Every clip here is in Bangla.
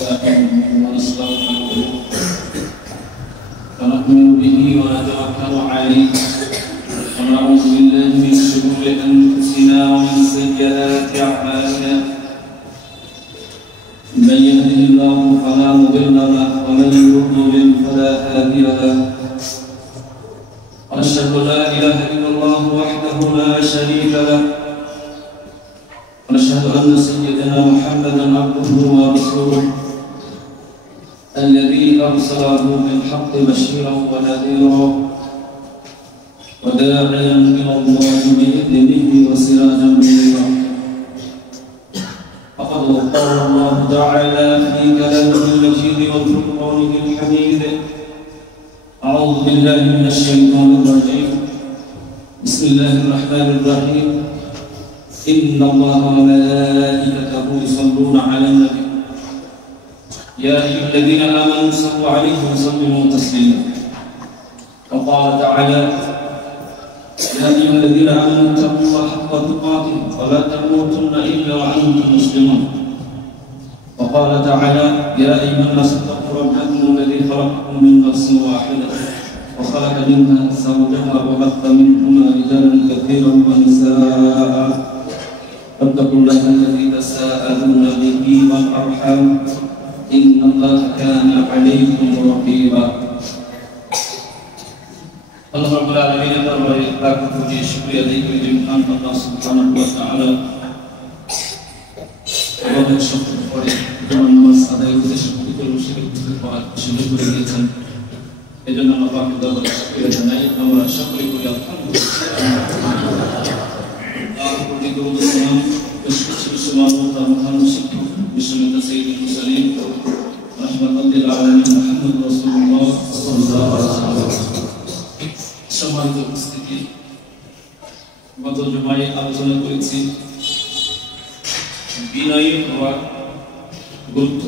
ونستغفره ونؤمن به ونتوكل عليه ونعوذ بالله من شرور أنفسنا ومن سيئات أعمالنا من يهده الله فلا مضل له ومن يضلل فلا هادي له ونشهد أن لا إله إلا الله وحده لا شريك له ونشهد أن سيدنا محمدا عبده ورسوله الذي أرسله بالحق بشيرا ونذيرا وداعيا إلى الله بإذنه وسراجا منيرا فقد قال الله تعالى في كلامه المجيد وفرقانه الحميد أعوذ بالله من الشيطان الرجيم بسم الله الرحمن الرحيم إن الله وملائكته يصلون على النبي يا أيها الذين آمنوا صلوا عليه وسلموا تسليما وقال تعالى يا أيها الذين آمنوا اتقوا الله حق تقاته ولا تموتن إلا وأنتم مسلمون وقال تعالى يا أيها الناس اتقوا ربكم الذي خلقكم من نفس واحدة وخلق منها زوجها وبث منهما رجالا كثيرا ونساء واتقوا الله الذي تساءلون به والأرحام إن الله كان عليكم رقيبا الله رب العالمين দরবারে লাখ কোটি শুকরিয়া আদায় করি যে মহান আল্লাহ সুবহানাহু ওয়া তাআলা আমাদের সকলের পরে নামাজ আদায় করতে পবিত্র মসজিদে উপস্থিত হওয়ার সুযোগ করে দিয়েছেন এজন্য আমরা পাকের দরবারে শুকরিয়া জানাই আমরা সকলে করি আলহামদুলিল্লাহ মহান শিক্ষক বিশ্ববিদ্যালয় সাইয়্যিদুল মুরসালিন রাহমাতুল লিল আলামিন মুহাম্মদ রাসূলুল্লাহ সাল্লাল্লাহু আলাইহি ওয়াসাল্লাম সম্মানিত উপস্থিতি গত জুমায় আলোচনা করেছি বিনয়ী হওয়ার গুরুত্ব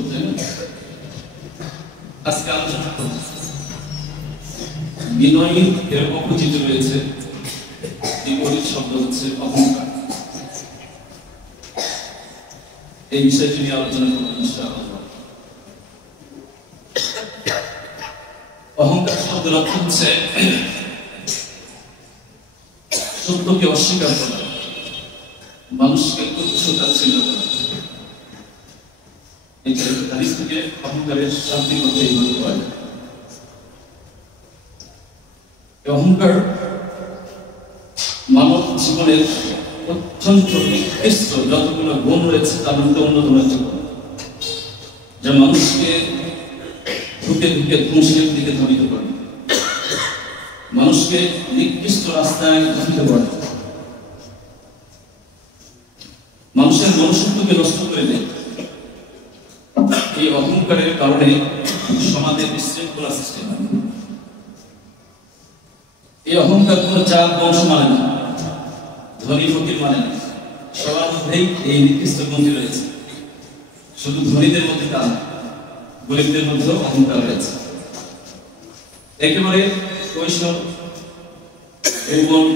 আজকে আলোচনা করব বিনয়ী এর অপোজিট রয়েছে বিপরীত শব্দ হচ্ছে অহংকার এই বিষয়টি নিয়ে আলোচনা করব ইনশাআল্লাহ অহংকার শব্দের অর্থ হচ্ছে সত্যকে অস্বীকার করা মানুষকে তুচ্ছ-তাচ্ছিল্য করা এই হাদিস থেকে অহংকারের শাব্দিক অর্থ এইভাবে পাওয়া যায় অহংকার মানব জীবনের অত্যন্ত নিকৃষ্ট যতগুলো গুণ রয়েছে তার মধ্যে অন্যতম একটি গুণ যা মানুষকে ঢুকে ঢুকে ধ্বংসের দিকে ধাবিত করে মানুষকে নিকৃষ্ট রাস্তায় ধাবিত করে মানুষের মনুষ্যত্বকে নষ্ট করে দেয় এই অহংকারের কারণে সমাজে বিশৃঙ্খলা সৃষ্টি হয় এই অহংকার কোনো জাত বংশ মানে না ধনী ফকির মানে না সবার মধ্যেই এই নিকৃষ্ট গুণটি রয়েছে শুধু ধনীদের মধ্যে তা না গরিবদের মধ্যেও অহংকার রয়েছে একেবারে কৈশোর যৌবন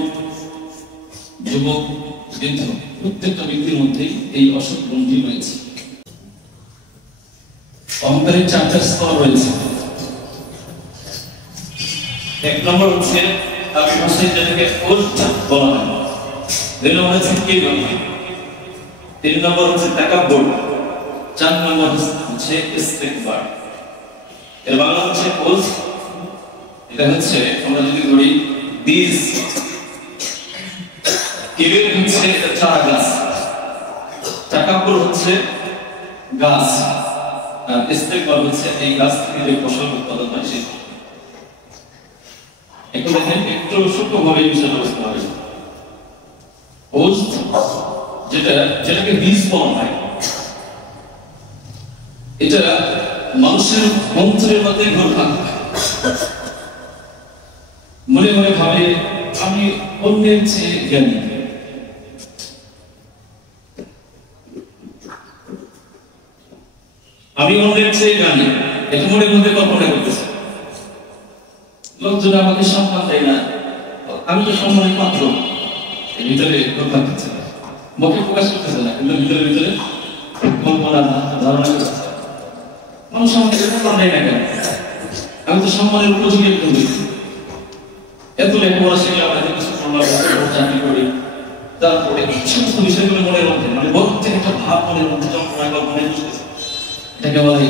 যুবক বৃদ্ধ প্রত্যেকটা ব্যক্তির মধ্যেই এই অসৎ গুণটি রয়েছে অহংকারের চারটা স্তর রয়েছে এক নম্বর হচ্ছে তার ভাষায় যেটাকে ওজদ বলা হয় দুই নম্বর হচ্ছে কিবর তিন নম্বর হচ্ছে তাকাব্বুর চার নম্বর হচ্ছে ইস্তিকবার এর বাংলা হচ্ছে ওজদ এটা হচ্ছে আমরা যদি ধরি বীজ কিবর হচ্ছে এটা চারা গাছ তাকাব্বুর হচ্ছে গাছ আর ইস্তিকবার হচ্ছে এই গাছ থেকে যে ফসল উৎপাদন হয় সেটা একটু দেখেন একটু সূক্ষ্মভাবে বিষয়টা বুঝতে হবে ওজদ যেটাকে বীজ বলা হয় এটা মানুষের অন্তরের মধ্যে ঘোরপাক মনে মনে ভাবে আমি অন্যের চেয়ে জ্ঞানী আমি অন্যের চেয়ে জ্ঞানী এটা মনের মধ্যে কল্পনা করতেছে লোকজন আমাকে সম্মান দেয় না আমি তো সম্মানের পাত্র ভিতরে ঘোরপাক দিচ্ছে না মুখে প্রকাশ করতেছে না কিন্তু ভিতরে ভিতরে কল্পনা ধারণা করতেছে মানুষ আমাকে সম্মান দেয় না কেন? আমি তো সম্মানের উপযোগী একজন ব্যক্তি। এত লেখাপড়া শিখলে আমরা কিছু চাকরি করি, তারপরে এই সমস্ত বিষয়গুলো মনের মধ্যে মানে বলতে একটা ভাব মনের মধ্যে মনে বুঝতেছে, এটাকে বলা হয়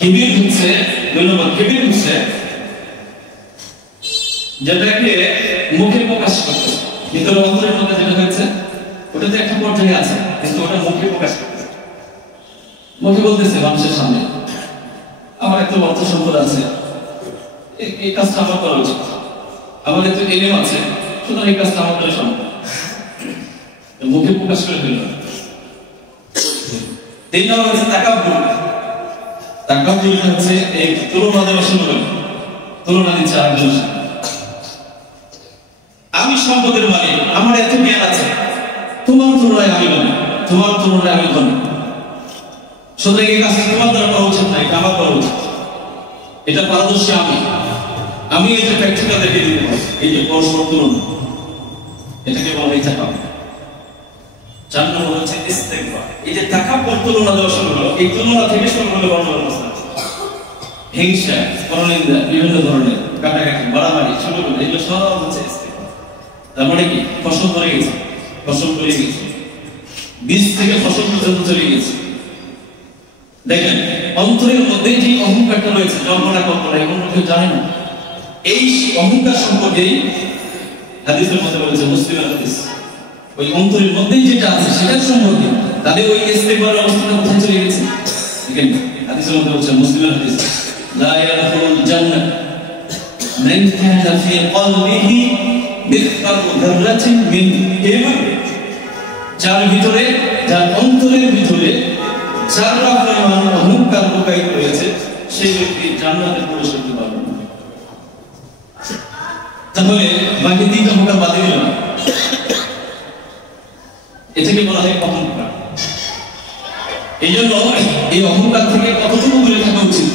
কিবির হচ্ছে 2 নম্বর। কিবির হচ্ছে যেটাকে মুখে প্রকাশ করতে, কিন্তু অন্তরের মধ্যে যেটা হচ্ছে ওটাতে একটা পর্যায়ে আছে, কিন্তু ওটা মুখে প্রকাশ করতে, মুখে বলতেছে মানুষের সামনে আমার এত অর্থ সম্পদ আছে, এই কাজটা আমার করা উচিত, আমার এত এলেম আছে, সুতরাং এই কাজটা আমার করা সম্ভব, মুখে প্রকাশ করে ফেলল। 3 নম্বর হচ্ছে তাকাব্বুর। তাকাব্বুর হচ্ছে এই তুলনা দেওয়া শুরু করে, তুলনা দিচ্ছে আরেকজনের সাথে। আমি সম্পদের মালিক, আমার এত জ্ঞান আছে, তোমার তুলনায় আমি ধনী, তোমার তুলনায় আমি ধনী, সুতরাং এই কাজটা তোমার দ্বারা করা উচিত না, এটা আমার করা উচিত, এটা পারদর্শী আমি এটা প্র্যাকটিক্যাল দেখে দিতে পারি। এই যে পরস্পর তুলনা, এটাকে বলা হয় তাকাব্বুর। 4 নম্বর হচ্ছে ইস্তেগফার। এই যে তাকাব্বুর তুলনা দেওয়া শুরু হলো, এই তুলনা থেকে শুরু হলো বর্ণনা মশলা, হিংসা, পরনিন্দা, বিভিন্ন ধরনের কাটাকাটি, বাড়াবাড়ি শুরু হলো, এগুলো সব হচ্ছে ইস্তেগফার। তার মানে কি ফসল ধরে গেছে, ফসল ধরে গেছে, বীজ থেকে ফসল পর্যন্ত চলে গেছে। দেখেন অন্তরের মধ্যে যে অহংকারটা রয়েছে, জল্পনা কল্পনা, এগুলো কেউ জানে না। এই অহংকার সম্পর্কেই হাদিসের মধ্যে বলেছে, মুসলিমের হাদিস, ওই অন্তরের মধ্যেই যেটা আছে সেটার সম্পর্কে তাদের ওই ইস্তেগফারের অবস্থাটা কোথায় চলে গেছে। দেখেন হাদিসের মধ্যে বলছে, মুসলিমের হাদিস, লা ইয়াদখুলুল জান্নাহ মান কানা ফি কলবিহি মিসকালু যাররাতিন মিন কিবর। যার ভিতরে, যার অন্তরের ভিতরে যারা পরিমাণ অহংকার লুকায়িত রয়েছে, সেই ব্যক্তি জান্নাতে প্রবেশ করতে পারবে না। তাহলে বাকি 3টা অহংকার বাদে দিল না, এটাকে বলা হয় অহংকার। এই জন্য এই অহংকার থেকে কতটুকু দূরে থাকা উচিত,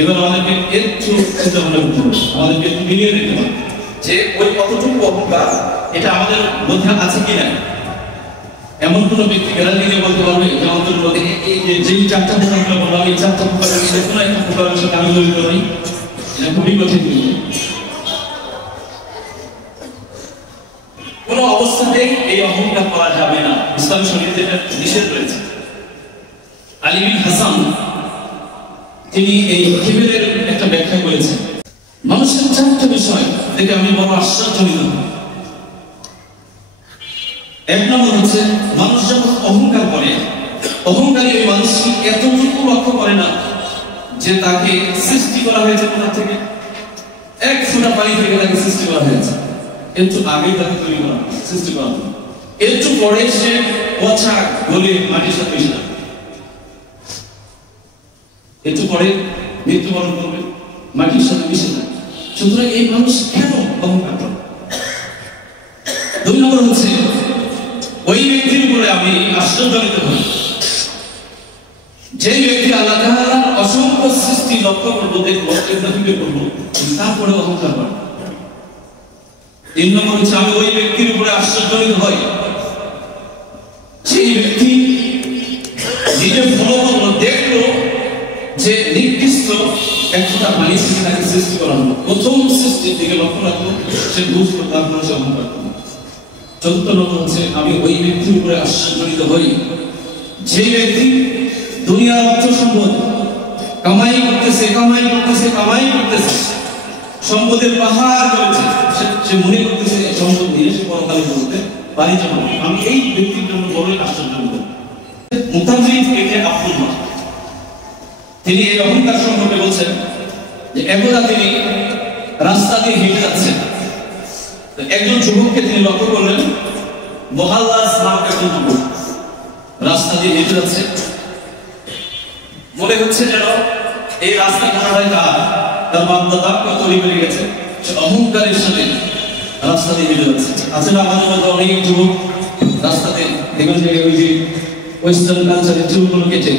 এবার আমাদেরকে একটু চিন্তা ভাবনা করতে হবে, আমাদেরকে একটু মিলিয়ে দেখতে হবে যে ওই কতটুকু অহংকার এটা আমাদের মধ্যে আছে কিনা। এমন কোন ব্যক্তি গ্যারান্টি দিয়ে বলতে পারবে যে আমাদের মধ্যে এই যে 4টা প্রকারগুলো বললাম, এই 4টা প্রকারের মধ্যে কোনো একটা প্রকারের সাথে আমি জড়িত নই? এটা খুবই কঠিন। কোন অবস্থাতেই এই অহংকার করা যাবে না, ইসলাম শরীয়তে এটা নিষেধ রয়েছে। আলী বিন হাসান তিনি এই কিবরের একটা ব্যাখ্যা করেছেন। মানুষের 4টা বিষয় দেখে আমি বড় আশ্চর্যজনিত। 1 নম্বর হচ্ছে মানুষ যখন অহংকার করে, অহংকারী ওই মানুষটি এতটুকু লক্ষ্য করে না যে তাকে সৃষ্টি করা হয়েছে কোথা থেকে, 1 ফোঁটা পানি থেকে তাকে সৃষ্টি করা হয়েছে, একটু আগেই তাকে তৈরি করা, সৃষ্টি করা হবে, একটু পরে সে পচা গলে মাটির সাথে মিশে যাবে, একটু পরে মৃত্যুবরণ করবে, মাটির সাথে মিশে যাবে। সুতরাং এই মানুষ কেন অহংকার করে? 2 নম্বর হচ্ছে ওই ব্যক্তির উপরে আমি আশ্চর্যজনিত হই যে ব্যক্তি আল্লাহ তাআলার অসংখ্য সৃষ্টি লক্ষ্য করবো, দেখবো, করবো, তারপরে অহংকার করে। 3 নম্বর হচ্ছে আমি ওই ব্যক্তির উপরে আশ্চর্যজনিত হই সেই ব্যক্তি নিজে ফলো করলো, দেখলো যে নিকৃষ্ট একটা পানি থেকে তাকে সৃষ্টি করা হলো, প্রথম সৃষ্টির দিকে লক্ষ্য রাখলো, সে বুঝলো, তারপরে সে অহংকার করলো। 4 নম্বর হচ্ছে আমি ওই ব্যক্তির উপরে আশ্চর্যজনিত হই যে ব্যক্তি দুনিয়ার অর্থ সম্পদ কামাই করতেছে, সম্পদের পাহাড় করেছে, সে মনে করতেছে সম্পদ নিয়ে সে পরকালে করতে পারি যাবে। আমি এই ব্যক্তির জন্য বড়ই আশ্চর্যজনিত। মুতাজিদ ইবনে আব্দুল্লাহ তিনি এই অহংকার সম্পর্কে বলছেন যে একদা তিনি রাস্তা দিয়ে হেঁটে যাচ্ছেন, একজন যুবককে তিনি লক্ষ্য করলেন, মোহাল্লাস নামক একজন যুবক রাস্তা দিয়ে হেঁটে যাচ্ছে, মনে হচ্ছে যেন এই রাস্তা মনে হয় তার বাপ-দাদা তৈরি করে গেছে, সে অহংকারের সাথে রাস্তা দিয়ে হেঁটে যাচ্ছে। আছে না আমাদের মধ্যে অনেক যুবক রাস্তাতে দেখবেন যে ওই যে ওয়েস্টার্ন কালচারের চুলগুলো কেটে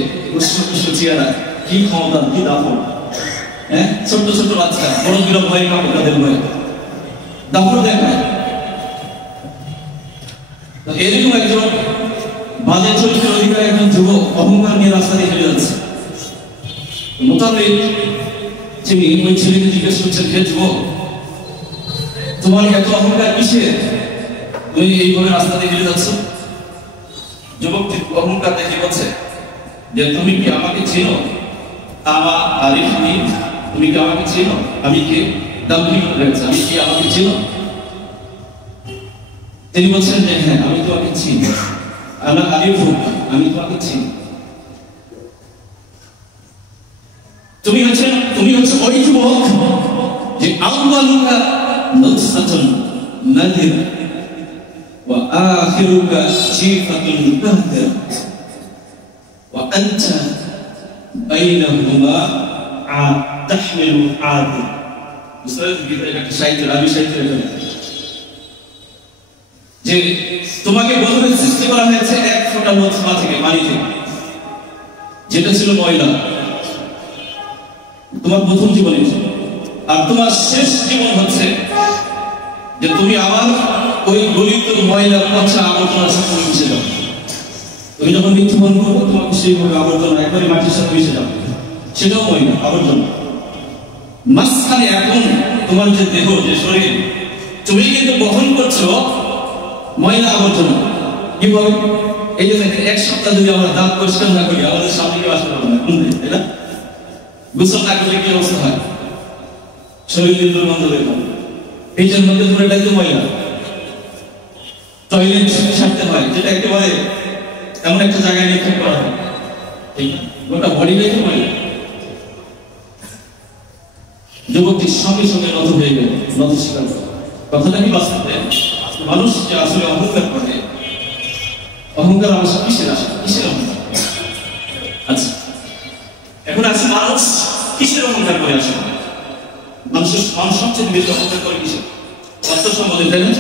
চেয়ারা, কি ক্ষমতা, কি দাফন, হ্যাঁ, ছোট্ট ছোট্ট বাচ্চা, বড় বড় ভয়ে কাপড় তাদের ভয়ে দাফন দেখায়। এরকম একজন বাজে চরিত্রের অধিকারী একজন যুবক অহংকার নিয়ে রাস্তা দিয়ে হেঁটে যাচ্ছে। তাহলে তিনি ওই ছেলেকে জিজ্ঞেস করছেন, হে যুবক, তোমার এত অহংকার কিসের? তুমি এইভাবে রাস্তা দিয়ে হেঁটে যাচ্ছ। যুবকটি অহংকার দেখে বলছে যে, তুমি কি আমাকে চিনো? আমার আরিফনি, তুমি কি আমাকে চিনো? আমি কে? দাম্ভিক হয়েছে, আমি কি আমাকে চিনো? তিনি বলছেন যে, হ্যাঁ আমি তোমাকে চিনি, আমার আরিফ, আমি তোমাকে চিনি। তুমি হচ্ছে ওই যুবক যে আউয়ালুকা নুতফাতুন নাদির ওয়া আখিরুকা জিফাতুন তাহদির ওয়া আনতা বাইনাহুমা তাহমিলু আদি। একটা সাহিত্য, আরবি সাহিত্য, যে তোমাকে প্রথমে সৃষ্টি করা হয়েছে এক ফোঁটা নুতফা থেকে, পানি থেকে, যেটা ছিল ময়লা, তোমার প্রথম জীবনে। আর তোমার শেষ জীবন হচ্ছে যে তুমি আবার ওই গলিত ময়লা পচা আবর্জনার সাথে মিশে যাও। তুমি যখন মৃত্যুবরণ করবো, তোমাকে সেইভাবে আবর্জনা একবারে মাটির সাথে মিশে যাবে, সেটাও ময়লা আবর্জনা। মাঝখানে এখন তোমার যে দেহ, যে শরীর, তুমি কিন্তু বহন করছো ময়লা আবর্জনা। কিভাবে? এই যে এক সপ্তাহ যদি আমরা দাঁত পরিষ্কার না করি, আমাদের সামনে কেউ আসতে পারবে না, তাই না? গোসল না করলে কি অবস্থা হয়? শরীর দুর্গন্ধ হয়ে যাবে। এই জন্য পুরোটাই তো ময়লা। টয়লেট সারতে হয়, যেটা একেবারে এমন একটা জায়গায় নিক্ষেপ করা হয়, ঠিক না? গোটা বডিটাই তো ময়লা। যুবকটির সঙ্গে সঙ্গে নত হয়ে গেল, নত স্বীকার করে। কথাটা কি বাস্তব? মানুষ যে আসলে অহংকার করে, অহংকার আমার কিসের আসে? কিসের অহংকার? আচ্ছা, এখন আছে মানুষ কিসের অহংকার করে আসে? মানুষ সবচেয়ে বেশি অহংকার করে কিসের? অর্থ সম্পদের, তাই না?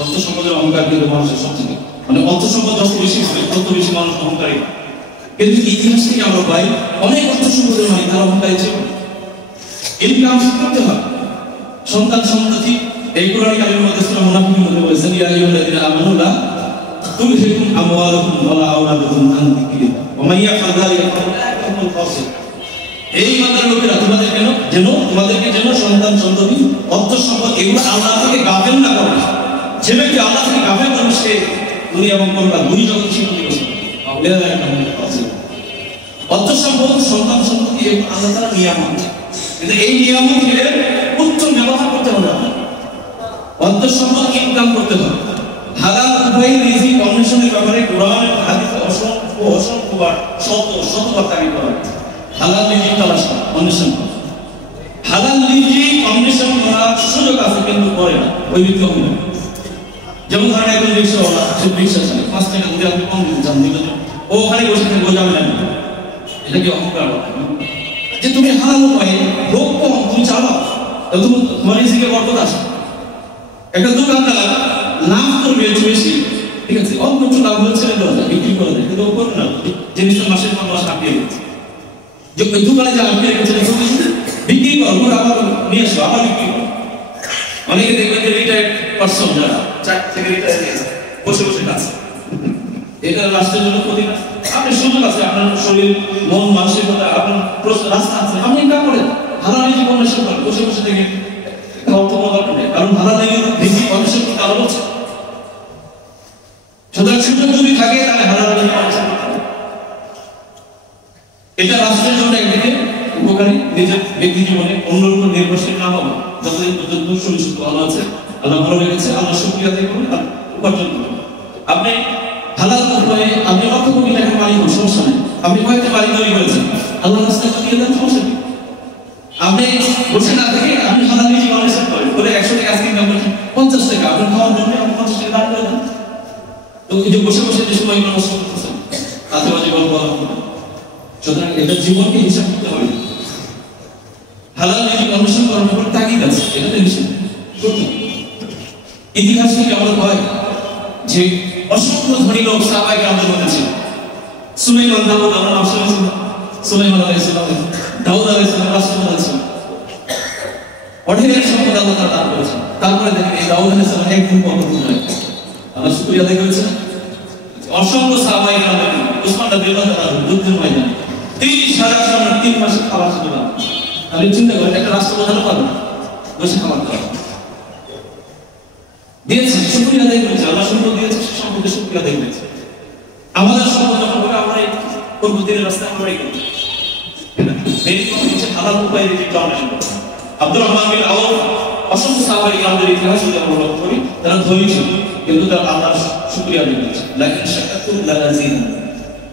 অর্থ সম্পদের অহংকার কিন্তু মানুষের সবচেয়ে, মানে অর্থ সম্পদ যত বেশি হবে তত বেশি মানুষ অহংকারী। কিন্তু ইতিহাস থেকে আমরা পাই অনেক অর্থ সম্পদের মানে তারা অহংকারী ছিল। ইনকাম করতে হয়, সন্তান সন্ততি। এই কোরআন কারিমের মধ্যে সূরা মুনাফিকের মধ্যে বলেছেন, ইয়া আইয়ুহাল্লাযীনা আমানু লা তুলহিকুম আমওয়ালুকুম ওয়ালা আওলাদুকুম আন যিকরিল্লাহ ওয়া মান ইয়াফআল যালিকা ফাউলাইকা হুমুল খাসিরুন। এই ইমানদার লোকেরা তোমাদেরকে যেন সন্তান সন্ততি, অর্থ সম্পদ এগুলো আল্লাহ থেকে গাফেল না করে। যে ব্যক্তি আল্লাহ থেকে গাফেল করবে, সে দুনিয়া এবং পরকাল দুই জগৎ ক্ষতিগ্রস্ত। অর্থ সম্পদ, সন্তান সন্ততি এগুলো আল্লাহ তাআলা নিয়ামত, কিন্তু এই নিয়ামতের উত্তম ব্যবহার করতে হবে। অর্থ সম্পদ ইনকাম করতে হবে, হালাল উপায়ে রিজিক অন্বেষণের ব্যাপারে কোরআন হাদিসে অসংখ্যবার শতবার তাগিদ করা হয়েছে। হালাল রিজিক তালাশ করা, অন্বেষণ করা। হালাল রিজিক অন্বেষণ করার সুযোগ আছে, কিন্তু করে না ওই ব্যক্তি অহংকার। যেমন ধরেন একজন রিক্সাওয়ালা, সে রিক্সা চালায়, 5 টাকা দিয়ে আপনি কম দিতে চান, ও ওখানে বসে থাকবে, যাবে না। এটা কি অহংকার? যে তুমি হালাল উপায়ে ভোগ কম তুমি চালাও, তোমার রিজিকে বরকত আসে। একটা দোকানদার লাভ করবে একটু বেশি, ঠিক আছে, অল্প একটু লাভ হলে ছেড়ে দেওয়া যায়, বিক্রি করা যায়, কিন্তু ও করবে না। জিনিসটা মাসের পর মাস আটকে রেখেছে, যে ওই দোকানে যে আটকে রেখেছে বিক্রি করো, আবার নিয়ে আসো, আবার বিক্রি করো। অনেকে দেখবেন যে রিটায়ার্ড পারসন যারা 4 থেকে রিটায়ার নিয়েছে, বসে বসে কাজ, এটা রাষ্ট্রের জন্য ক্ষতি না। আপনি সুযোগ আছে, আপনার শরীর, মন, মানসিকতা, আপনার রাস্তা আছে, আপনি কাজ করেন, হালাল রিজিক অন্বেষণ করেন, বসে বসে থেকে খাওয়ার তো দরকার নেই, কারণ হালাল রিজিক অন্বেষণ করতে আলো বলছে। সুতরাং সুযোগ যদি থাকে তাহলে হালাল রিজিক অন্বেষণ করতে হবে। এটা রাষ্ট্রের জন্য একদিকে উপকারী, নিজের ব্যক্তি জীবনে অন্যের উপর নির্ভরশীল না হওয়া, যতদিন পর্যন্ত শরীর সুস্থ ভালো আছে, আল্লাহ ভালো রেখেছে, আল্লাহ শুকরিয়া আদায় করুন আর উপার্জন করুন। আপনি হালাল উপায়ে আপনি লক্ষ কোটি টাকার মালিক হন, সমস্যা নেই। আপনি কয়েকটা বাড়ি তৈরি করেছেন, আল্লাহ রাস্তায় দিয়ে দেন, সমস্যা নেই। আপনি বসে না থেকে আপনি হালাল রিজিক অন্বেষণ করেন, বলে 100 টাকা আজকে ইনকাম করছেন, 50 টাকা আপনার খাওয়ার জন্য আপনি 50 টাকা দান করে দেন। তো এই যে বসে বসে যে সময়গুলো নষ্ট করতেছেন, তাতে বাজে গল্প বলা হবে। সুতরাং এটা জীবনকে হিসাব করতে হবে। হালাল রিজিক অন্বেষণ করার ব্যাপারে তাগিদ আছে, এটাতে নিষেধ করতে হবে। ইতিহাস থেকে আমরা পাই যে অসংখ্য ধনী লোক সাহাবায়ে কেরামদের মধ্যে ছিল। সুলাইমান, দাউদ, আমরা নাম শুনেছি, সুলাইমান আলাইহিস সালাম, দাউদ আলাইহিস সালাম রাষ্ট্রপ্রধান ছিলেন, অঢেল সম্পদ আল্লাহ তাআলা দান করেছেন। তারপরে দেখেন এই দাউদ আলাইহিস সালাম একদিন পতন হয়, আল্লাহ শুকরিয়া আদায় করেছেন। অসংখ্য সাহাবায়ে কেরামদের, উসমান রাদিয়াল্লাহু তাআলা যুদ্ধের ময়দানে 30,000 সৈন্য 3 3 মাসে খাবার খেতে পারবে। তাহলে চিন্তা করেন একটা রাষ্ট্রপ্রধানও পারবে না বসে খাবার খাওয়া। দিয়েছে, শুকরিয়া আদায় করেছে, আল্লাহ সম্পদ দিয়েছে, সে সম্পদের শুকরিয়া আদায় করেছে। আমাদের সম্পদ যখন হবে আমরা এই করবো দিনের রাস্তায় আমরা এই করবো। মেন কথা হচ্ছে হালাল উপায়ে রিজিক অন্বেষণ করা। আব্দুর রহমান বিন আওফ অসংখ্য সাহাবায়ে কিরামদের ইতিহাস যদি আমরা লক্ষ্য করি, তারা ধনী ছিল কিন্তু তারা আল্লাহর শুকরিয়া আদায় করেছে। লাকিন শাকারতুম লাআযীদান্নাকুম,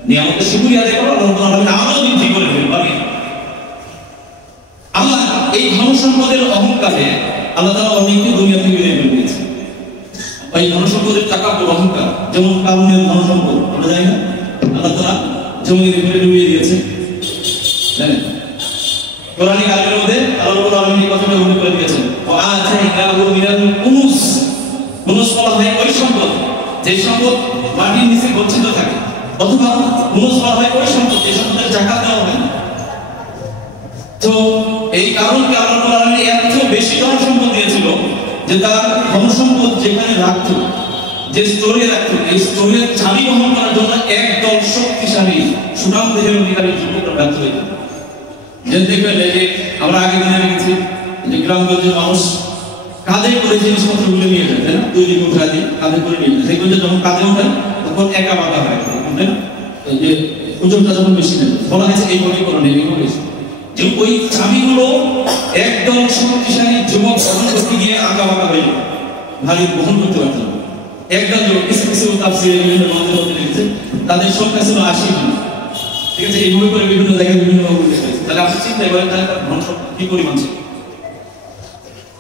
নিয়ামতের শুকরিয়া আদায় করো, আল্লাহ তাআলা আরো বৃদ্ধি করে দেবেন। আল্লাহ এই ধন সম্পদের অহংকারে আল্লাহ তাআলা অনেককে দুনিয়া থেকে বিদায় করে দিয়েছে। এই ধন সম্পদের তাকাব্বুর অহংকার, যেমন কারণের ধন সম্পদ আমরা জানি না, আল্লাহ তাআলা জমির উপরে ডুবিয়ে দিয়েছে। জানেন কোরআনে কারিমের মধ্যে আল্লাহ রাব্বুল আলামিন এই কথাটা উল্লেখ করে দিয়েছেন, ওয়া আতাইনাহু মিনাল কুনুজ। কুনুজ বলা হয় ওই সম্পদ যে সম্পদ মাটির নিচে গচ্ছিত থাকে, অথবা কুনুজ বলা হয় ওই সম্পদ যে সম্পদের যাকাত দেওয়া হয় না। তো এই কারণকে আল্লাহ রাব্বুল আলামিন এত বেশি ধন সম্পদ দিয়েছিল যে তার ধন সম্পদ যেখানে রাখতো, যে স্টোরে রাখতো, এই স্টোরের চাবি বহন করার জন্য একদল শক্তিশালী সুনাম দেহের অধিকারী যুবকরা ব্যর্থ হয়ে যেত। যে দেখবেন যে আমরা আগে দিনে দেখেছি যে গ্রামগঞ্জের মানুষ কাঁধে করে জিনিসপত্রগুলো নিয়ে যায়, তাই না? তৈরি উঠা দিয়ে কাঁধে করে নিয়ে যায়। দেখবেন যে যখন কাঁধে ওঠায় তখন একা বাঁকা হয়, তাই না? যে ওজনটা যখন বেশি নেয়, বলা হয়েছে এইভাবে করে নেই, এইভাবে যে ওই চাবিগুলো একদম শক্তিশালী যুবক বহন করতে গিয়ে আঁকা বাঁকা হয়ে যায়, ভারী বহন করতে পারত না। একদম কিছু কিছু তাফসীরে বিভিন্ন মধ্যে লিখেছে তাদের সংখ্যা ছিল 80 জন। ঠিক আছে, এইভাবে করে বিভিন্ন জায়গায় বিভিন্ন উল্লেখ হয়েছে। তাহলে আপনি চিন্তা করেন তাহলে তার ধন সম্পদ কি পরিমাণ ছিল।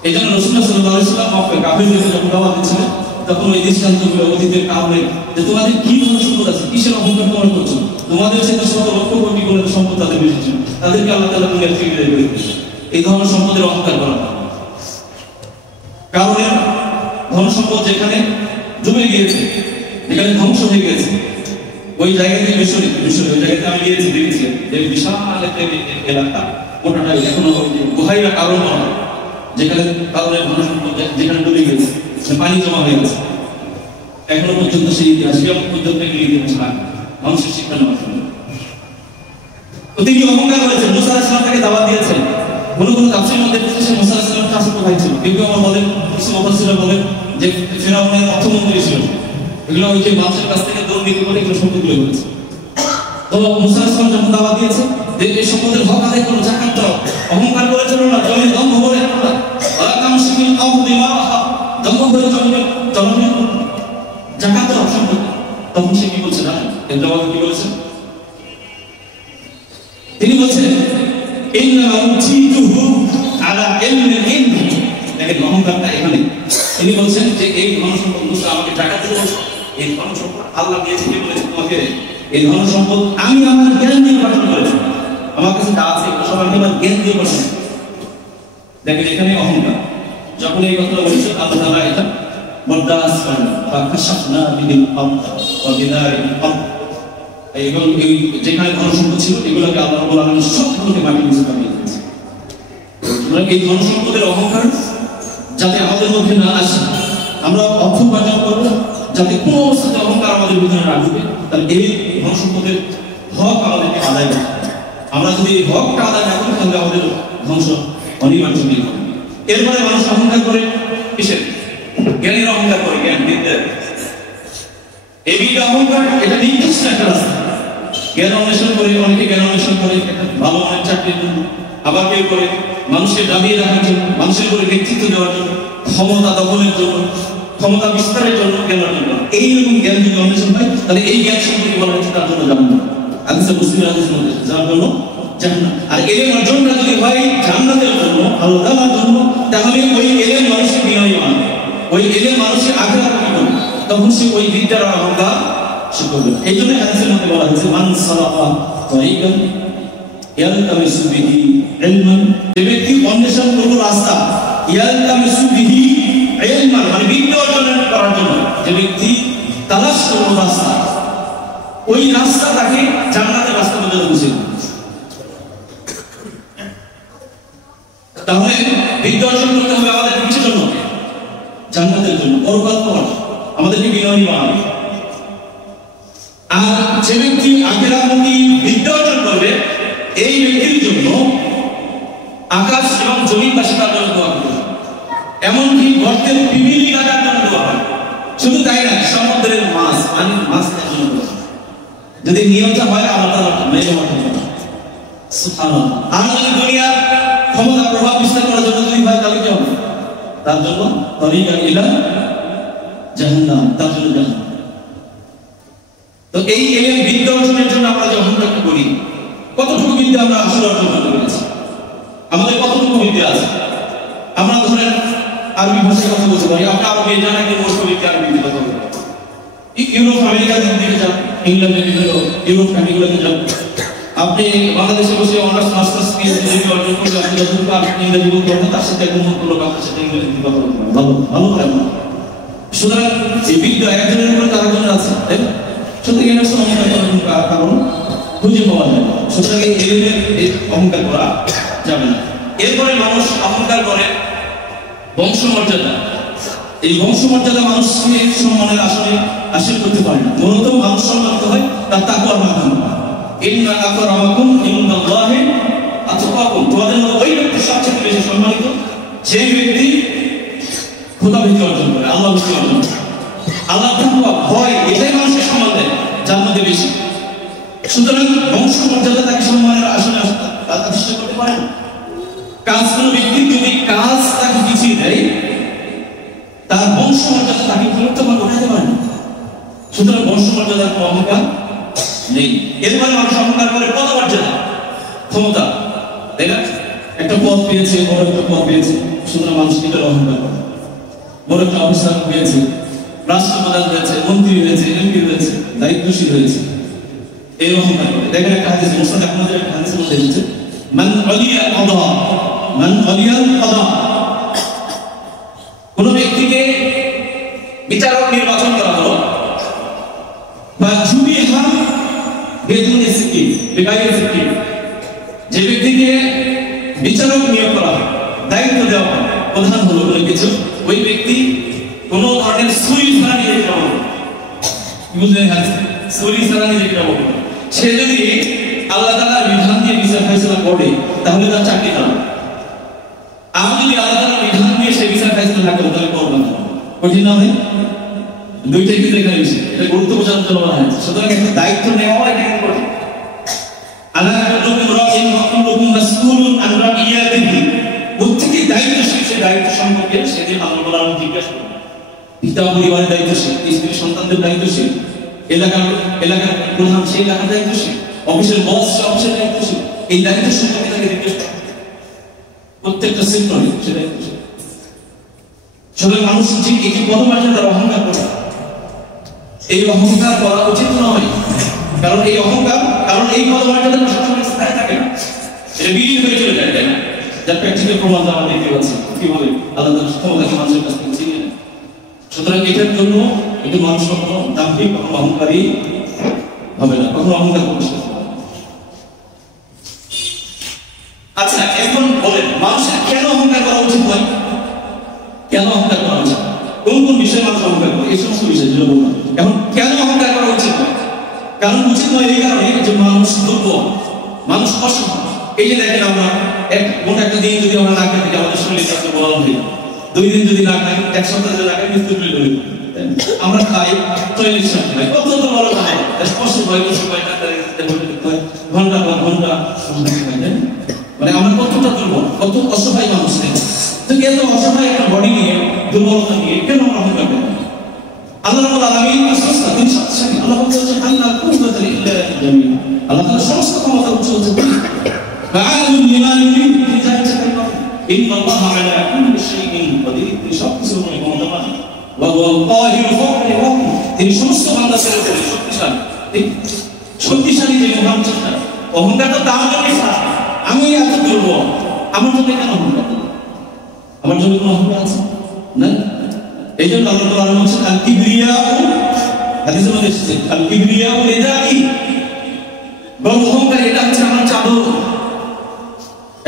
এই জন্য রাসূলুল্লাহ সাল্লাল্লাহু আলাইহি ওয়াসাল্লাম মক্কায় কাফিরদেরকে যখন দাওয়াত দিচ্ছিলেন তখন ওই দৃষ্টান্তগুলো অতীতের কারণে যে তোমাদের কি ধন সম্পদ আছে, কিসের অহংকার তোমরা করছো, তোমাদের চেয়ে শত লক্ষ কোটি গুণের সম্পদ তাদের বেশি ছিল, তাদেরকে আল্লাহ তাআলা দুনিয়া থেকে বিদায় করে দিয়েছেন এই ধন সম্পদের অহংকার করার কারণে। ধন সম্পদ যেখানে ডুবে গিয়েছে, যেখানে ধ্বংস হয়ে গেছে, ওই জায়গাতে মিশরে ওই জায়গাতে আমি গিয়েছি, দেখেছি যে বিশাল একটা এলাকা, গোটাটা এখনো গুহাইরা কারণ নয়, যেখানে কারণের ধন সম্পদ যেখানে ডুবে গেছে, পানি জমা হয়ে গেছে। এখনো পর্যন্ত সেই ইতিহাস পর্যন্ত ইতিহাস মানুষের শিক্ষা নেওয়ার জন্য তিনি অহংকার করেছেন। মুসা আলাইহিস সালাম তাকে দাওয়াত দিয়েছেন। কোন তাফসীরের মধ্যে সে মুসা আলাইহিস সালাম চাচাতো ভাই ছিল, কেউ কেউ বলেন, কিছু মুফাসসিররা বলেন যে ফিরআউনের অর্থমন্ত্রী ছিল। এগুলো ওই যে মানুষের কাছ থেকে দুর্নীতি করে এগুলো সম্পদগুলো করেছে। তো মুসা আলাইহিস সালাম যখন দাওয়াত দিয়েছে যে এই সম্পদের হক আদায় করো, যাকাত দাও, অহংকার করে চলো না, জমি দম্ভ করে চলো না, ওয়া তামশিকুল আরদি মারাহা, দম্ভ করে চলো না, যাকাত দাও সম্পদ। তখন সে কি বলছে না, এর জবাবে কি বলেছে? তিনি বলছেন ইন্নামা উতীতুহু আলা ইলমিন ইনদি। দেখেন অহংকারটা এখানে। তিনি বলছেন যে এই ধন সম্পদ মুসা আমাকে যাকাত দিতে বলছে, এই ধন সম্পদ আল্লাহ দিয়েছে, কে বলেছে তোমাকে? এই ধন সম্পদ আমি আমার জ্ঞান দিয়ে অর্জন করেছি, আমার কাছে যা আছে সব আমি আমার জ্ঞান দিয়ে অর্জন। দেখেন এখানে অহংকার। যখন এই কথাটা বলেছে আল্লাহ তাআলা এটা বরদাস্ত করেন, ফাকাশাফনা বিহিল আরদ ওয়া বিদারিল আরদ। এবং এই যেখানে ধন সম্পদ ছিল এগুলোকে আল্লাহ রাব্বুল আলামিন সবগুলোকে মাটির নিচে নামিয়ে দিয়েছে। এই ধন সম্পদের অহংকার যাতে আমাদের মধ্যে না আসে, আমরা অর্থ উপার্জন করবো যাতে কোনো অবস্থাতে অহংকার আমাদের ভিতরে না ঢুকে, তাহলে এই ধন সম্পদের হক আমাদেরকে আদায় করতে হবে। আমরা যদি এই হকটা আদায় না করি তাহলে আমাদের ধ্বংস অনিবার্য হবে। এরপরে মানুষ অহংকার করে কিসের? জ্ঞানের অহংকার করে, জ্ঞান বিদ্যার। এই বিদ্যা অহংকার এটা নির্দিষ্ট একটা রাস্তা। জ্ঞান অন্বেষণ করে, অনেকে জ্ঞান অন্বেষণ করে ভালো অনেক চাকরির জন্য, আবার কেউ করে মানুষকে দাবিয়ে রাখার জন্য, মানুষের উপরে নেতৃত্ব দেওয়ার জন্য, ক্ষমতা দখলের জন্য, ক্ষমতা বিস্তারের জন্য জ্ঞান অর্জন করে। এইরকম জ্ঞান যদি অন্বেষণ হয় তাহলে এই জ্ঞান সম্পর্কে বলা হচ্ছে তার জন্য জান্নাত। হাদিসে মুসলিম হাদিসের মধ্যে যার জন্য জান্নাত। আর ইলম অর্জনটা যদি হয় জান্নাতের জন্য, আল্লাহর জন্য, তাহলে ওই ইলম মানুষকে বিনয়ী বানাবে, ওই ইলম মানুষকে আখিরাতে বানাবে, তখন সে ওই বিদ্যার অহংকার সে করবে না। এই জন্য হাদিসের মধ্যে বলা হয়েছে মান সালাকা তারিকান ইয়ালতামিসু বিহি ইলমান, যে ব্যক্তি অন্বেষণ করবে রাস্তা, ইয়ালতামিসু বিহি ইলমান মানে বিদ্যা অর্জন করার জন্য যে ব্যক্তি তালাশ করবে রাস্তা, ওই রাস্তা তাকে জান্নাতের রাস্তা পর্যন্ত পৌঁছে দেবে। তাহলে বিদ্যা অর্জন করতে হবে আমাদের কিসের জন্য? জান্নাতের জন্য, পরকাল পর আমাদেরকে বিনয়ী বানাবে। আর যে ব্যক্তি আখিরাতমুখী বিদ্যা অর্জন করবে এই ব্যক্তির জন্য আসে তার জন্য দোয়া করবে, এমনকি গর্তের পিপিলি কাটার জন্য দোয়া হয়। শুধু তাই না, সমুদ্রের মাছ, পানির মাছ তার জন্য দোয়া হয়। যদি নিয়মটা হয় আল্লাহ তাআলা মেনে মানতে হবে। সুবহানাল্লাহ। আর যদি দুনিয়ার ক্ষমতা প্রভাব বিস্তার করার জন্য যদি হয় তাহলে কি হবে? তার জন্য তরিকা ইলা জাহান্নাম, তার জন্য জাহান্নাম। তো এই এলেম বিদ্যা অর্জনের জন্য আমরা যে অহংকার করি, কতটুকু বিদ্যা আমরা আসলে অর্জন করতে পেরেছি? আমাদের কতটুকু বিদ্যা আছে? আমরা ধরেন আরবি ভাষায় কথা বলতে পারি, আপনি আরবি জানা কি মূর্খ বিদ্যা আরবি কথা বলতে পারি। ইউরোপ আমেরিকার দিকে যান, ইংল্যান্ডে বিভিন্ন ইউরোপ কান্ট্রিগুলোতে যান, আপনি বাংলাদেশে বসে অনার্স মাস্টার্স পিএইচডি অর্জন করলে আপনি যতটুকু আপনি ইংরেজি বলতে পারবেন তার সাথে একদম মূর্খ লোক আপনার সাথে ইংরেজি কথা বলতে পারবেন, ভালো ভালো হয় না। সুতরাং এই বিদ্যা একজনের উপরে তার একজনের আছে, তাই না? সুতরাং এর অহংকার করার কারণ খুঁজে পাওয়া যায় না। সুতরাং এই অহংকার করা যাবে না। এরপরে মানুষ অহংকার করে বংশমর্যাদা। এই বংশমর্যাদা মানুষকে সম্মানের আসনে হাসিল করতে পারে না। মূলত মানুষ সম্মানিত হয় তার তাকওয়ার মাধ্যমে। ইন্না আকরামাকুম ইনদাল্লাহি আতকাকুম। তোমাদের মধ্যে ওই ব্যক্তি সবচেয়ে বেশি সম্মানিত যে ব্যক্তি খোদা ভীতি অর্জন করে, আল্লাহ ভীতি অর্জন করে, আল্লাহ তাকওয়া ভয়, এটাই মানুষকে সম্মান দেয় যার মধ্যে বেশি। সুতরাং বংশমর্যাদা তাকে সম্মানের আসনে আসতে করতে পারে না। কাজ কোনো ব্যক্তি যদি কাজ তাকে পিছিয়ে দেয়, তার বংশমর্যাদা তাকে গুরুত্বপূর্ণ বানাতে পারে না। সুতরাং বংশমর্যাদার কোনো অহংকার নেই। এরপরে মানুষ অহংকার করে পদমর্যাদা, ক্ষমতা, তাই না? একটা পদ পেয়েছে, বড় একটা পদ পেয়েছে, সুতরাং মানুষ এটার অহংকার করে। বড় একটা অফিসার পেয়েছে, রাষ্ট্রপ্রধান হয়েছে, মন্ত্রী হয়েছে, এমপি হয়েছে, দায়িত্বশীল হয়েছে, এই অহংকার করে। দেখেন একটা হাদিস, মুসনাদ আহমদের একটা হাদিসের মধ্যে এসেছে, মান আলিয়া কাদা, মান আলিয়া কাদা। কোন ব্যক্তিকে বিচারক নির্বাচন করা হলো বা জুবিহা বেদুনে সিকিম, বেগাইরে সিকিম, যে ব্যক্তিকে বিচারক নিয়োগ করা হয়, দায়িত্ব দেওয়া হয়, প্রধান হলো বলে কিছু, ওই ব্যক্তি কোন ধরনের সুরি ছাড়া নিজে যাবো, বুঝলেন? সুরি ছাড়া নিজে যাবো। সে যদি আল্লাহ তাআলার বিধান দিয়ে বিচার ফয়সালা করে তাহলে তার চাকরি যাবে। আর যদি আল্লাহ তাআলার বিধান দিয়ে সে বিচার ফয়সালা না করে তাহলে করবে না। কঠিন না? দুইটাই কিন্তু এখানে বিষয়, এটা গুরুত্ব বোঝানোর জন্য বলা হয়েছে। সুতরাং একটা দায়িত্ব নেওয়া এটা কিন্তু কঠিন। আল্লাহ রাব্বুল রাহিম ওয়াকুল্লুকুম মাসউলুন আন রাইয়াতিহি। প্রত্যেকটি দায়িত্বশীল, সে দায়িত্ব সম্পর্কে সেদিন আল্লাহ তাআলা জিজ্ঞাসা করবেন। পিতা পরিবারের দায়িত্বশীল, স্ত্রী সন্তানদের দায়িত্বশীল, এলাকার প্রধান সেই এলাকার দায়িত্বশীল, অফিসের বস সে অফিসের দায়িত্বশীল। এই দায়িত্ব সম্পর্কে তাকে জিজ্ঞেস করা প্রত্যেকটা সেক্টরে সে দায়িত্বশীল। সুতরাং মানুষ যে এই যে পদমর্যাদার অহংকার করে, এই অহংকার করা উচিত নয়। কারণ এই অহংকার, কারণ এই পদমর্যাদা সবসময় স্থায়ী থাকে না, এটা বিলীন হয়ে চলে যায়, তাই না? যার প্র্যাকটিক্যাল প্রমাণ আমরা দেখতে পাচ্ছি কিভাবে আল্লাহ তাআলা ক্ষমতাকে মানুষের কাছ থেকে ছিনিয়ে নেন। সুতরাং এটার জন্য একটু মানুষ কখনো দাম্ভিক, কখনো অহংকারী হবে না, কখনো অহংকার করতে হবে। আচ্ছা, এখন বলেন মানুষের কেন অহংকার করা উচিত হয়? কেন অহংকার করা উচিত? কোন কোন বিষয়ে মানুষ অহংকার করে? এই সমস্ত বিষয় যেগুলো বললাম। এখন কেন অহংকার করা উচিত হয়? কারণ উচিত নয় এই কারণে যে মানুষ দুর্বল, মানুষ অসুস্থ। এই যে দেখেন আমরা কোন একটা দিন যদি আমরা না খাই, আমাদের শরীরে কাছে বলা হয়, 2 দিন যদি না খাই, 1 সপ্তাহ যদি না খাই, মৃত্যু হয়ে আমরা খাই 40 মিনিট খাই, কত তো বড় খাই, কষ্ট হয়, ঘন্টা পর ঘন্টা খাই। মানে আমরা কতটা দুর্বল, কত অসহায় মানুষ নেই। তো এত অসহায় একটা বডি নিয়ে, দুর্বলতা নিয়ে কেন আমরা অহংকার করি? আল্লাহ রাব্বুল আলামিন সুস্থ, তিনি শক্তিশালী। আল্লাহ বলেছেন আল্লাহ কুওয়াতা ইল্লা বিল্লাহ। আল্লাহ তাআলা সমস্ত ক্ষমতা উচ্চ ফাআলুন লিমা ইউরিদ, তিনি যা ইচ্ছা করেন। ইন্নাল্লাহা আলা কুল্লি শাইইন কাদির, তিনি সবকিছুর উপরে ক্ষমতাবান। ওয়া হুয়াল কাহিরু ফাওকা ইবাদিহি, তিনি সমস্ত বান্দাদের উপরে শক্তিশালী। শক্তিশালী যে মহান সত্তা, অহংকার তো তার জন্যই খারাপ। আমি এত দুর্বল, আমার জন্য কেন অহংকার? আমার জন্য কোনো অহংকার আছে না? এই জন্য আল্লাহ তাআলা বলেছেন আল কিবরিয়াউ, হাদিসের মধ্যে এসেছে আল কিবরিয়াউ রিদাই, বড় অহংকার এটা হচ্ছে আমার চাদর।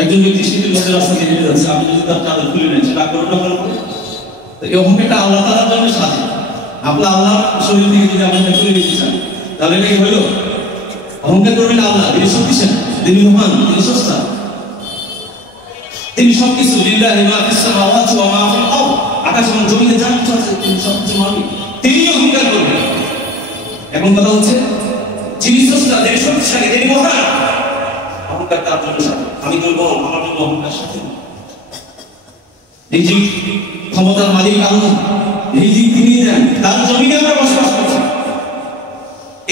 একজন ব্যক্তি শীতের মধ্যে রাস্তা দিয়ে হেঁটে যাচ্ছে, আমি যদি তার চাদর খুলে নেই, সেটা আগ্রহটা ভালো করে। তো এই অহংকারটা আল্লাহ তাআলার জন্য সাজে। আপনার আল্লাহ শরীর থেকে যদি আপনি খুলে নিতে চান তাহলে এটা কি হইল? অহংকার করবেন আল্লাহ, তিনি শক্তিশালী, তিনি মহান, তিনি সস্তা। তিনি সবকিছু লিল্লাহি মা ফিস সামাওয়াতি ওয়া মা ফিল আরদ, আকাশ এবং জমিনে যা কিছু আছে তিনি সবকিছু মালিক, তিনি অহংকার করবেন। এখন কথা হচ্ছে যিনি স্রষ্টা, যিনি শক্তিশালী, যিনি মহান, অহংকার তার জন্য সাথে, আমি বলবো আমার জন্য অহংকার সাথে। রিজিক ক্ষমতার মালিক আল্লাহ, রিজিক তিনি দেন, তার জমিনে আমরা বসবাস করছি,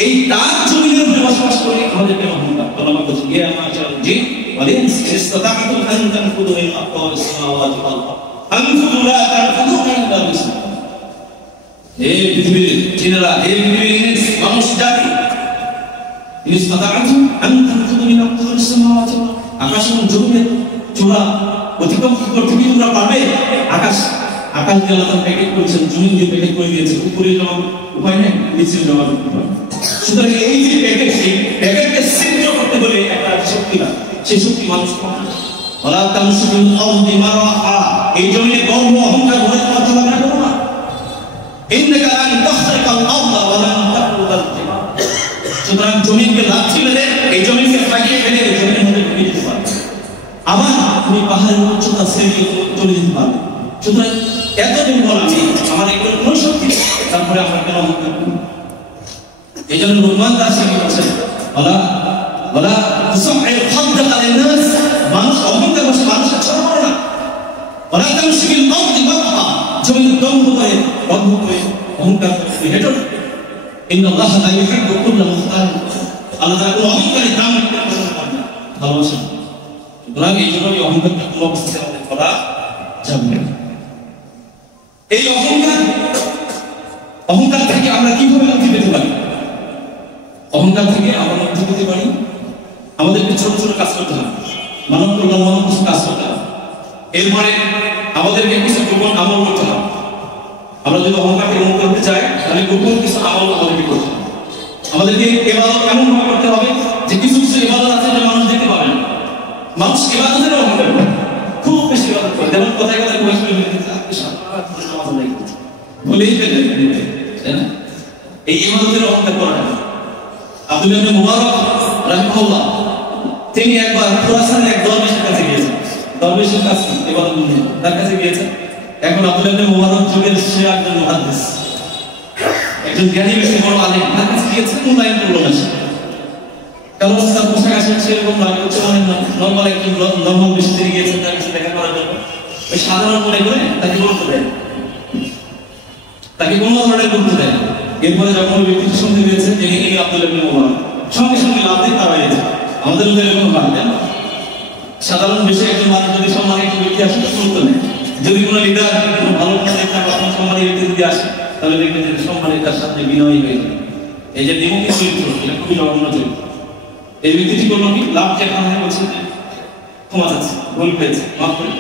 এই তার জমিনের উপরে বসবাস করি, আমাদের কেন অহংকার? আল্লাহ বলছেন ইয়া মাশাআল জিন ওয়াল ইনস ইসতাতা'তুম আন তানফুযু মিন আকতারিস সামাওয়াতি ওয়াল আরদ ফানফুযু লা তানফুযুনা ইল্লা বিসমিল্লাহ। হে পৃথিবীর জিনেরা, হে পৃথিবীর ইনস মানুষ জাতি, ইসতাতা'তুম আন তানফুযু মিন আকতারিস সামাওয়াতি ওয়াল আরদ, আকাশ এবং জমিনের চূড়া অতিক্রম করতে কি তোমরা পারবে? আকাশ দিয়ে আল্লাহ প্যাকেট করেছেন, জমিন দিয়ে প্যাকেট করে দিয়েছে, উপরে যাওয়ার উপায় নেই, নিচে যাওয়ার উপায়। সুতরাং এই যে প্যাকেট, সেই প্যাকেটকে ছিদ্র করতে হলে একটা শক্তি না, সেই শক্তি মানুষ ওয়ালা তামসুল আরদি মারাহা, এই জমিনে গর্ব অহংকার ভরে তোমার চলাফেরা করো না। ইন্নাকা লান তাখরিকাল আরদ ওয়া লান তাবলুগাল জিবাল, সুতরাং জমিনকে লাথি মেরে এই জমিনকে ফাটিয়ে ফেলে এই জমিনের মধ্যে ঢুকে যেতে পারবে, আবার তুমি পাহাড়ের উচ্চতা শ্রেণী চলে যেতে পারবে। সুতরাং এতদিন পর আমি আমার এগুলোর কোনো শক্তি, তারপরে আমরা কেন অহংকার করি? এই জন্য রহমান দাস বলছেন ওয়ালা তুসাইল খাদ্দাকা লিন-নাস, মানুষ অহংকার বসে মানুষের ছোট করো না। ওয়ালা তামশিল আরদি মারহা, জমিন দম্ভ করে অহংকার করে হেঁটো না। ইন্নাল্লাহা লা ইউহিব্বু কুল্লা মুখতালিন, আল্লাহ তাআলা কোনো অহংকারী দাম ভালোবাসেন। সুতরাং এই জন্য এই অহংকারটা কোনো অবস্থাতে আমাদের করা যাবে না। এই অহংকার থেকে আমরা কিভাবে মুক্তি পেতে পারি? অহংকার থেকে আমরা মুক্তি পেতে পারি, আমাদেরকে ছোট ছোট কাজ করতে হবে, মানব কল্যাণমূলক কিছু কাজ করতে হবে, এরপরে আমাদেরকে কিছু গোপন আমল করতে হবে। আমরা যদি অহংকারকে মুক্ত করতে চাই তাহলে গোপন কিছু আমল আমাদেরকে করতে হবে। আমাদেরকে ইবাদত এমন ভাবে করতে হবে যে কিছু কিছু ইবাদত আছে যে মানুষ দেখতে পাবে না, মানুষ ইবাদতের অহংকার করে, খুব বেশি ইবাদত করে, যেমন কথায় কথায় বলেই ফেলে, তাই না? এই ইবাদতের অহংকার করা যাবে। আব্দুল্লাহ ইবনে মুবারক রাহিমাহুল্লাহ তিনি একবার খোরাসানের এক দরবেশের কাছে গিয়েছেন, দরবেশের কাছে ইবাদত নিয়ে তার কাছে গিয়েছেন। এখন আব্দুল্লাহ ইবনে মুবারক যুগের সে একজন মুহাদ্দিস, একজন জ্ঞানী ব্যক্তি, বড় আলেম, তার কাছে গিয়েছেন, কোন লাইন করলো না সে, কারণ তার পোশাক আসেন সেরকম লাগে, নর্মাল একজন নর্মাল বেশি তিনি গিয়েছেন তার কাছে দেখা করার জন্য, ওই সাধারণ মনে করে তাকে গুরুত্ব দেয়, তাকে কোনো ধরনের গুরুত্ব দেয়। এরপরে যখন ওই ব্যক্তি শুনতে পেয়েছেন যে এই আব্দুল্লাহ ইবনে মুবারক, সঙ্গে সঙ্গে লাভ দিয়ে তাড়াই দিয়েছে। আমাদের মধ্যে এরকম হয় না, সাধারণ বেশি একজন মানুষ যদি সম্মানিত ব্যক্তি আসে গুরুত্ব নেয়, যদি কোনো লিডার কোনো ভালো নেতা বা কোনো সম্মানিত ব্যক্তি যদি আসে তাহলে দেখবেন যে সম্মানিত তার সাথে বিনয়ী হয়ে যাবে। এই যে দ্বিমুখী চরিত্র, এটা খুবই জঘন্য চরিত্র। এই ব্যক্তিটি করলো কি, লাভ যেখানে হয় বলছে যে ক্ষমা চাচ্ছে, ভুল পেয়েছে, মাফ করে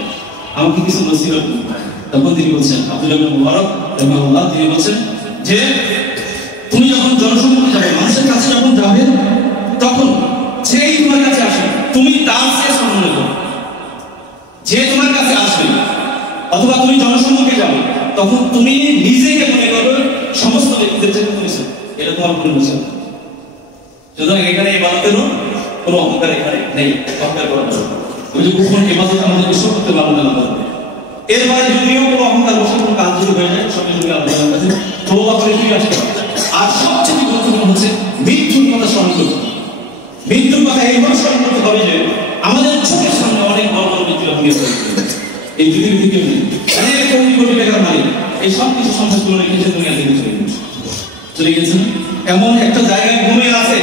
আমাকে কিছু নসিহত করুন। তখন তিনি বলছেন, আব্দুল্লাহ ইবনে মুবারক রাহিমাহুল্লাহ তিনি বলছেন যে তুমি যখন জনসম্মুখে যাবে, মানুষের কাছে যখন যাবে, তখন যেই তোমার কাছে আসবে তুমি তার চেয়ে সম্মান করো। যে তোমার কাছে আসবে অথবা তুমি জনসম্মুখে যাবে, তখন তুমি নিজেকে মনে করো সমস্ত ব্যক্তিদের চেয়ে তুমি, এটা তোমার পরিবেশন। সুতরাং এখানে ইবাদতেরও কোনো অহংকার এখানে নেই, অহংকার করা যাবে না। ওই যে গোপন ইবাদত আমাদেরকে সব করতে পারবো না। এরপরে যদিও কোনো অহংকার বসে কোনো কাজ যদি হয়ে যায়, সঙ্গে সঙ্গে আল্লাহর কাছে তওবা করে ফিরে আসতে হবে। আর সবচেয়ে গুরুত্বপূর্ণ হচ্ছে মৃত্যুর কথা স্মরণ করতে হবে। মৃত্যুর কথা এইভাবে স্মরণ করতে হবে যে আমাদের চোখের সামনে অনেক বড় বড় মৃত্যুর হয়ে গেছে, এই পৃথিবী থেকে অনেক কোটি কোটি টাকার মালিক, এই সব কিছু সম্পদগুলো রেখেছে দুনিয়া থেকে চলে গেছে। এমন একটা জায়গায় ঘুরে আছে,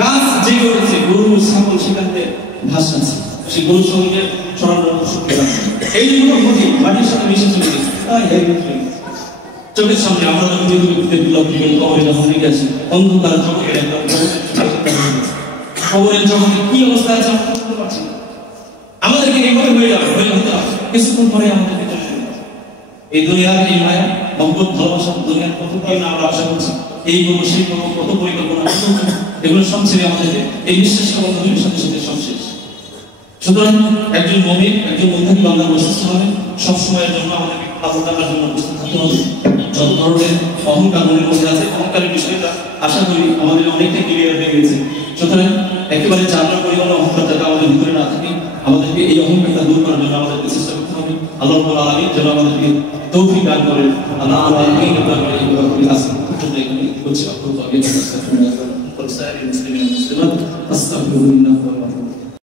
গাছ জেগে উঠেছে, গরু ছাগল সেখানে ভাসছে, সেই গরু সঙ্গে ছড়ানোর এইগুলো ঘটি মাটির সাথে মিশে চলে গেছে। চোখের সামনে আমরা যখন যখন লেগে আছি, অন্ধকার জগতের খবরের জগতে কি অবস্থা আছে আমরা বুঝতে পারছি না। আমাদেরকে এইভাবে হয়ে যাবে, হয়ে হতে হবে, কিছুক্ষণ পরে আমাদেরকে চলে যাবে। এই দুনিয়ার এই মায়া মহব্বত ভালোবাসা দুনিয়ার কত না আমরা আশা করছি, এই করবো সেই করবো, কত পরিকল্পনা, এগুলো সব ছেড়ে আমাদেরকে এই নিঃশ্বাসের বন্ধনের সাথে সাথে সব শেষ। সুতরাং একজন মুমিন, একজন মুত্তাকি বান্দার বৈশিষ্ট্য হবে সবসময়ের জন্য আমাদেরকে আল্লাহ তাআলার জন্য প্রস্তুত থাকতে হবে। যত ধরনের অহংকার মনের মধ্যে আছে, অহংকারের বিষয়টা আশা করি আমাদের অনেকটা ক্লিয়ার হয়ে গেছে। সুতরাং একেবারে চার পরিমাণ অহংকার যাতে আমাদের ভিতরে না থাকে, আমাদেরকে এই অহংকারটা দূর করার জন্য আমাদেরকে চেষ্টা করতে হবে। আল্লাহ রাব্বুল আলামিন যেন আমাদেরকে তৌফিক দান করেন। আল্লাহ আমাদেরকে এই ব্যাপারে এই কাজ করতে এখানে করছি। আল্লাহ তাআলা মুসলিমিন মুসলিমাত আস্তাগফিরুল্লাহ ওয়া আতুবু ইলাইহি।